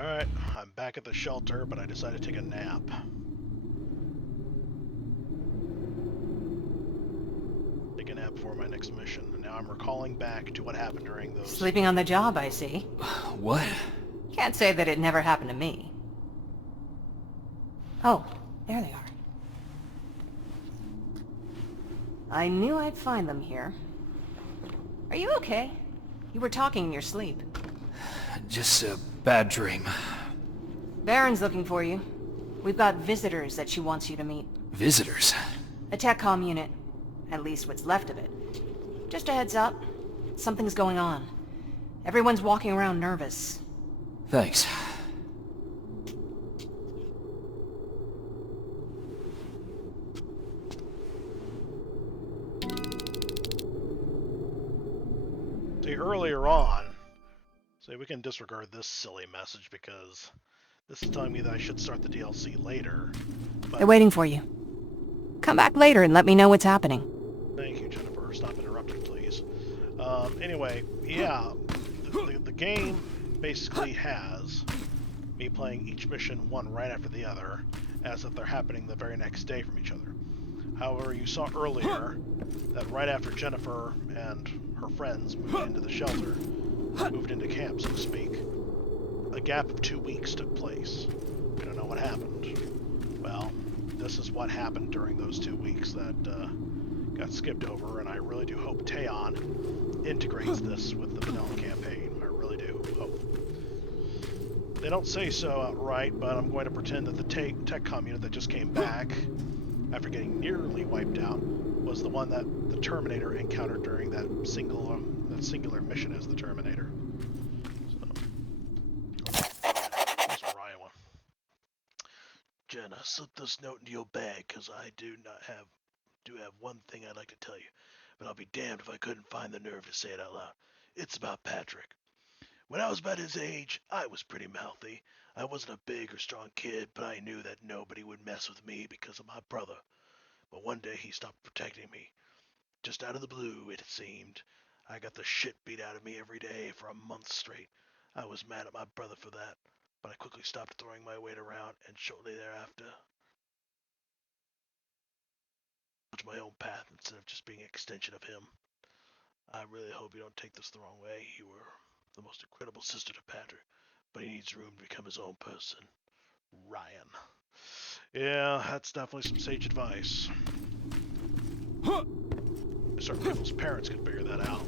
Alright, I'm back at the shelter, but I decided to take a nap. Take a nap for my next mission, and now I'm recalling back to what happened during those... Sleeping on the job, I see. What? Can't say that it never happened to me. Oh, there they are. I knew I'd find them here. Are you okay? You were talking in your sleep. Just a bad dream. Baron's looking for you. We've got visitors that she wants you to meet. Visitors? A TechCom unit. At least what's left of it. Just a heads up. Something's going on. Everyone's walking around nervous. Thanks. See, earlier on... See, we can disregard this silly message because this is telling me that I should start the DLC later. But... They're waiting for you. Come back later and let me know what's happening. Thank you, Jennifer. Stop interrupting, please. Anyway, yeah, the game basically has me playing each mission one right after the other, as if they're happening the very next day from each other. However, you saw earlier that right after Jennifer and her friends moved into the shelter, moved into camp, so to speak, a gap of 2 weeks took place. We don't know what happened. Well, this is what happened during those 2 weeks that got skipped over, and I really do hope Teon integrates this with the vanilla campaign. I really do hope. They don't say so outright, but I'm going to pretend that the TechCom unit that just came back, after getting nearly wiped out, was the one that the Terminator encountered during that singular mission as the Terminator. So, that's where I went. Jenna, slip this note into your bag, because I do have one thing I'd like to tell you, but I'll be damned if I couldn't find the nerve to say it out loud. It's about Patrick. When I was about his age, I was pretty mouthy. I wasn't a big or strong kid, but I knew that nobody would mess with me because of my brother. But one day he stopped protecting me. Just out of the blue, it seemed. I got the shit beat out of me every day for a month straight. I was mad at my brother for that, but I quickly stopped throwing my weight around, and shortly thereafter, my own path instead of just being an extension of him. I really hope you don't take this the wrong way. You were the most incredible sister to Patrick, but he needs room to become his own person. Ryan. Yeah, that's definitely some sage advice. Certain people's parents can figure that out.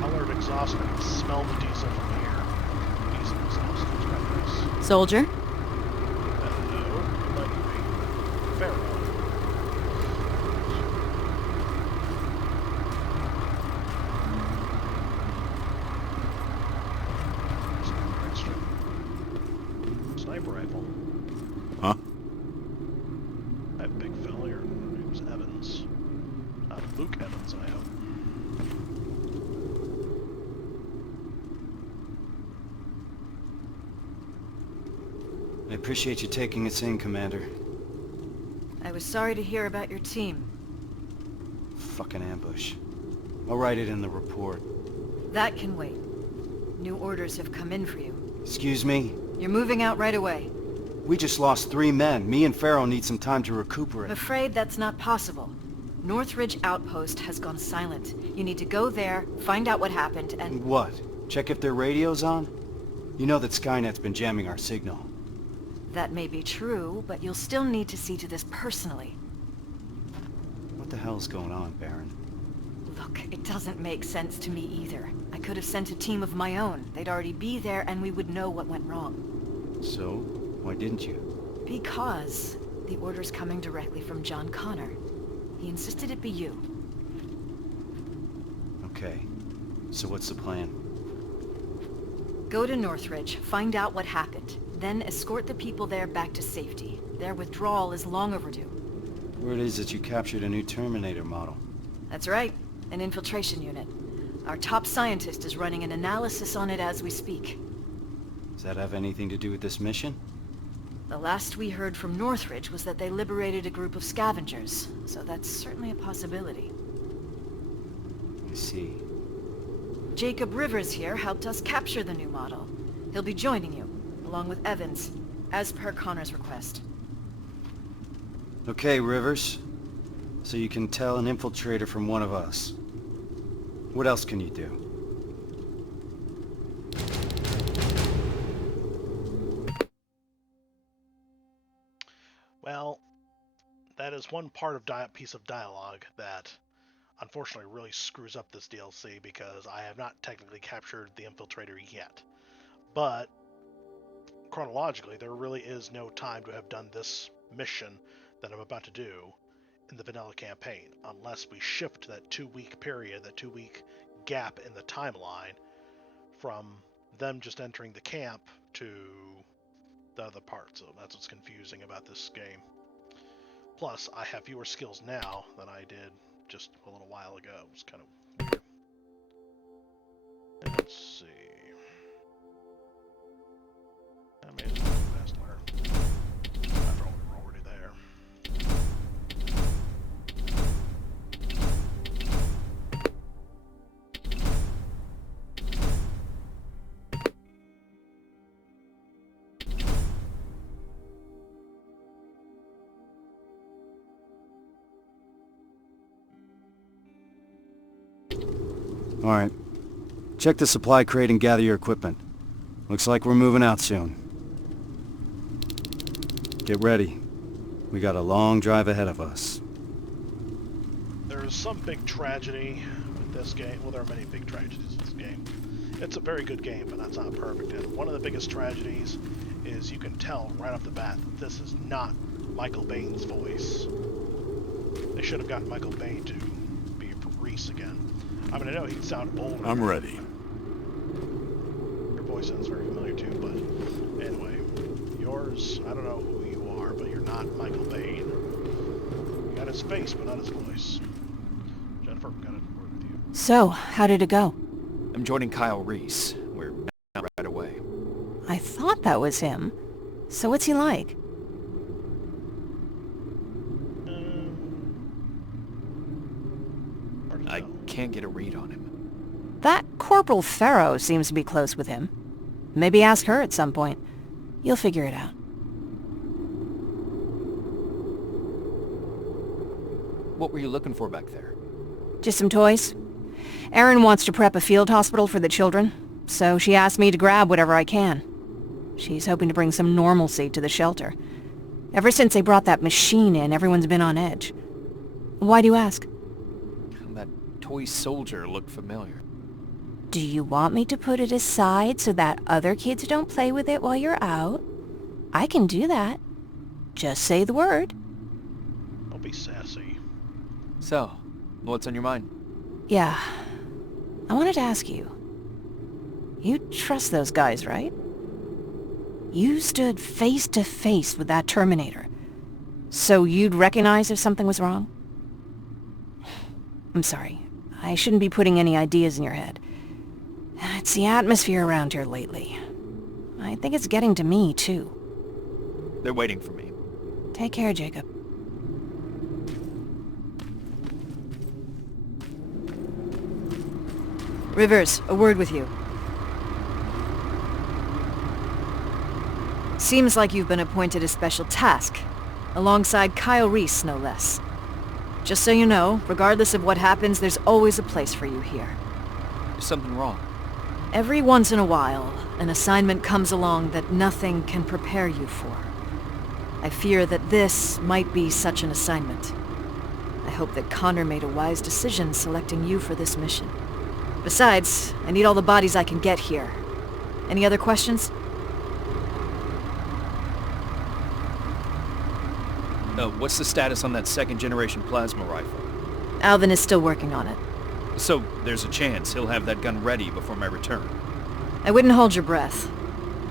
Colored exhaust, I can smell the diesel from here. Diesel exhaust, it's quite nice. Soldier? Hello, you like me? Pharaoh. Sniper rifle. Huh? That big fella, your name's Evans. Luke Evans, I hope. I appreciate you taking us in, Commander. I was sorry to hear about your team. Fucking ambush. I'll write it in the report. That can wait. New orders have come in for you. Excuse me? You're moving out right away. We just lost 3 men. Me and Farrell need some time to recuperate. I'm afraid that's not possible. Northridge Outpost has gone silent. You need to go there, find out what happened, and... What? Check if their radio's on? You know that Skynet's been jamming our signal. That may be true, but you'll still need to see to this personally. What the hell's going on, Baron? Look, it doesn't make sense to me either. I could have sent a team of my own. They'd already be there and we would know what went wrong. So, why didn't you? Because the order's coming directly from John Connor. He insisted it be you. Okay. So what's the plan? Go to Northridge, find out what happened, then escort the people there back to safety. Their withdrawal is long overdue. Word is that you captured a new Terminator model. That's right, an infiltration unit. Our top scientist is running an analysis on it as we speak. Does that have anything to do with this mission? The last we heard from Northridge was that they liberated a group of scavengers, so that's certainly a possibility. I see. Jacob Rivers here helped us capture the new model. He'll be joining you, along with Evans, as per Connor's request. Okay, Rivers. So you can tell an infiltrator from one of us. What else can you do? Well, that is one part of piece of dialogue that unfortunately really screws up this DLC because I have not technically captured the infiltrator yet. But chronologically, there really is no time to have done this mission that I'm about to do in the vanilla campaign, unless we shift that 2-week period, that 2-week gap in the timeline from them just entering the camp to the other part. So that's what's confusing about this game. Plus, I have fewer skills now than I did just a little while ago. It was kind of weird. Let's see. I made it fast learner. After all, we were already there. Alright. Check the supply crate and gather your equipment. Looks like we're moving out soon. Get ready. We got a long drive ahead of us. There's some big tragedy with this game. Well, there are many big tragedies with this game. It's a very good game, but that's not perfect. And one of the biggest tragedies is you can tell right off the bat that this is not Michael Baine's voice. They should have gotten Michael Baine to be Reese again. I mean, I know he'd sound older. I'm ready. Your voice sounds very familiar too, but anyway, yours, I don't know who you are, but you're not Michael Baine. You got his face, but not his voice. Jennifer, got a word with you. So, how did it go? I'm joining Kyle Reese. We're out right away. I thought that was him. So what's he like? Hard to I tell. can't get a read on him. That Corporal Farrow seems to be close with him. Maybe ask her at some point. You'll figure it out. What were you looking for back there? Just some toys. Erin wants to prep a field hospital for the children, so she asked me to grab whatever I can. She's hoping to bring some normalcy to the shelter. Ever since they brought that machine in, everyone's been on edge. Why do you ask? That toy soldier looked familiar. Do you want me to put it aside so that other kids don't play with it while you're out? I can do that. Just say the word. Don't be sassy. So, what's on your mind? Yeah. I wanted to ask you. You trust those guys, right? You stood face to face with that Terminator. So you'd recognize if something was wrong? I'm sorry. I shouldn't be putting any ideas in your head. It's the atmosphere around here lately. I think it's getting to me, too. They're waiting for me. Take care, Jacob. Rivers, a word with you. Seems like you've been appointed a special task, alongside Kyle Reese, no less. Just so you know, regardless of what happens, there's always a place for you here. There's something wrong. Every once in a while, an assignment comes along that nothing can prepare you for. I fear that this might be such an assignment. I hope that Connor made a wise decision selecting you for this mission. Besides, I need all the bodies I can get here. Any other questions? What's the status on that second-generation plasma rifle? Alvin is still working on it. So, there's a chance he'll have that gun ready before my return. I wouldn't hold your breath.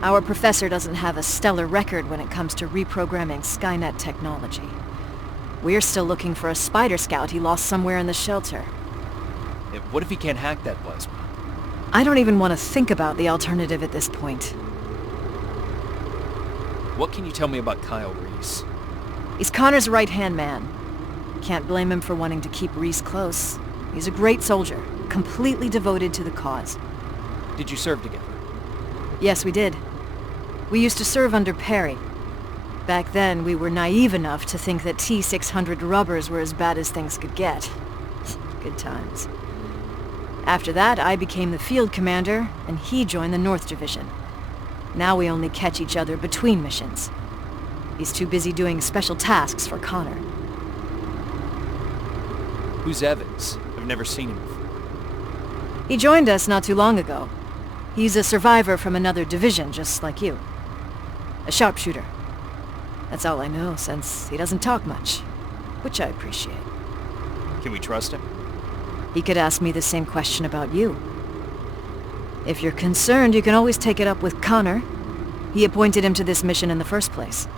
Our professor doesn't have a stellar record when it comes to reprogramming Skynet technology. We're still looking for a Spider Scout he lost somewhere in the shelter. What if he can't hack that plasma? I don't even want to think about the alternative at this point. What can you tell me about Kyle Reese? He's Connor's right-hand man. Can't blame him for wanting to keep Reese close. He's a great soldier, completely devoted to the cause. Did you serve together? Yes, we did. We used to serve under Perry. Back then, we were naive enough to think that T-600 rubbers were as bad as things could get. Good times. After that, I became the field commander, and he joined the North Division. Now we only catch each other between missions. He's too busy doing special tasks for Connor. Who's Evans? I've never seen him before. He joined us not too long ago. He's a survivor from another division, just like you. A sharpshooter. That's all I know, since he doesn't talk much, which I appreciate. Can we trust him? He could ask me the same question about you. If you're concerned, you can always take it up with Connor. He appointed him to this mission in the first place.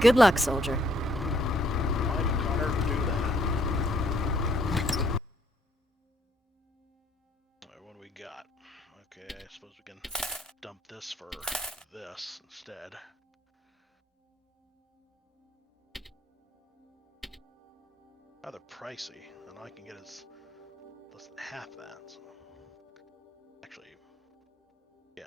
Good luck, soldier. Why did Connor do that? Alright, what do we got? Okay, I suppose we can dump this for this instead. Rather pricey, and I can get it less than half that. So. Actually, yeah.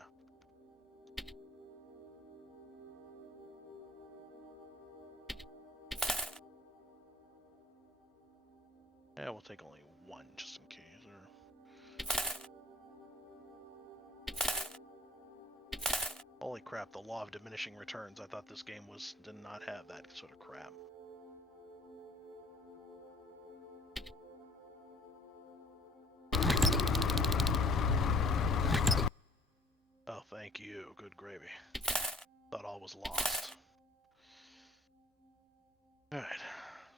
Yeah, we'll take only one just in case. Holy crap, the law of diminishing returns. I thought this game did not have that sort of crap. Oh, thank you. Good gravy. Thought all was lost. Alright.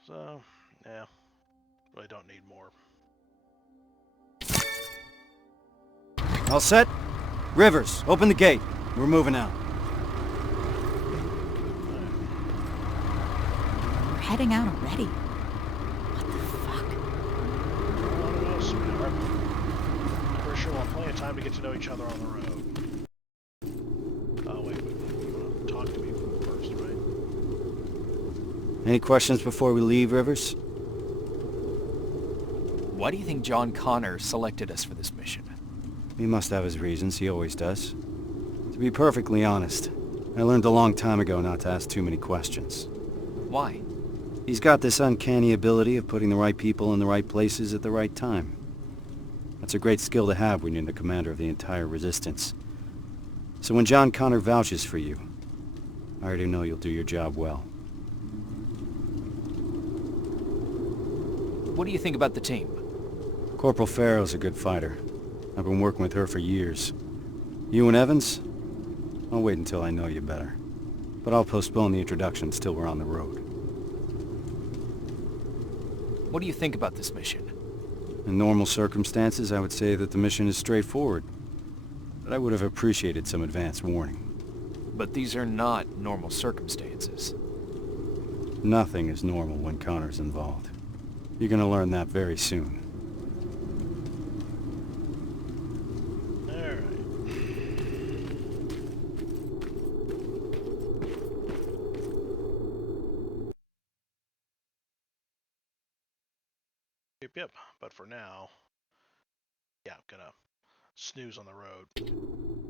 So, yeah. Really don't need more. All set? Rivers, open the gate. We're moving out. We're heading out already. What the fuck? I don't know, sweetheart. I'm pretty sure we'll have plenty of time to get to know each other on the road. Oh, wait. You want to talk to me first, right? Any questions before we leave, Rivers? Why do you think John Connor selected us for this mission? He must have his reasons, he always does. To be perfectly honest, I learned a long time ago not to ask too many questions. Why? He's got this uncanny ability of putting the right people in the right places at the right time. That's a great skill to have when you're the commander of the entire Resistance. So when John Connor vouches for you, I already know you'll do your job well. What do you think about the team? Corporal Farrow's a good fighter. I've been working with her for years. You and Evans? I'll wait until I know you better. But I'll postpone the introductions till we're on the road. What do you think about this mission? In normal circumstances, I would say that the mission is straightforward. But I would have appreciated some advance warning. But these are not normal circumstances. Nothing is normal when Connor's involved. You're gonna learn that very soon. Yep. But for now, yeah, I'm gonna snooze on the road.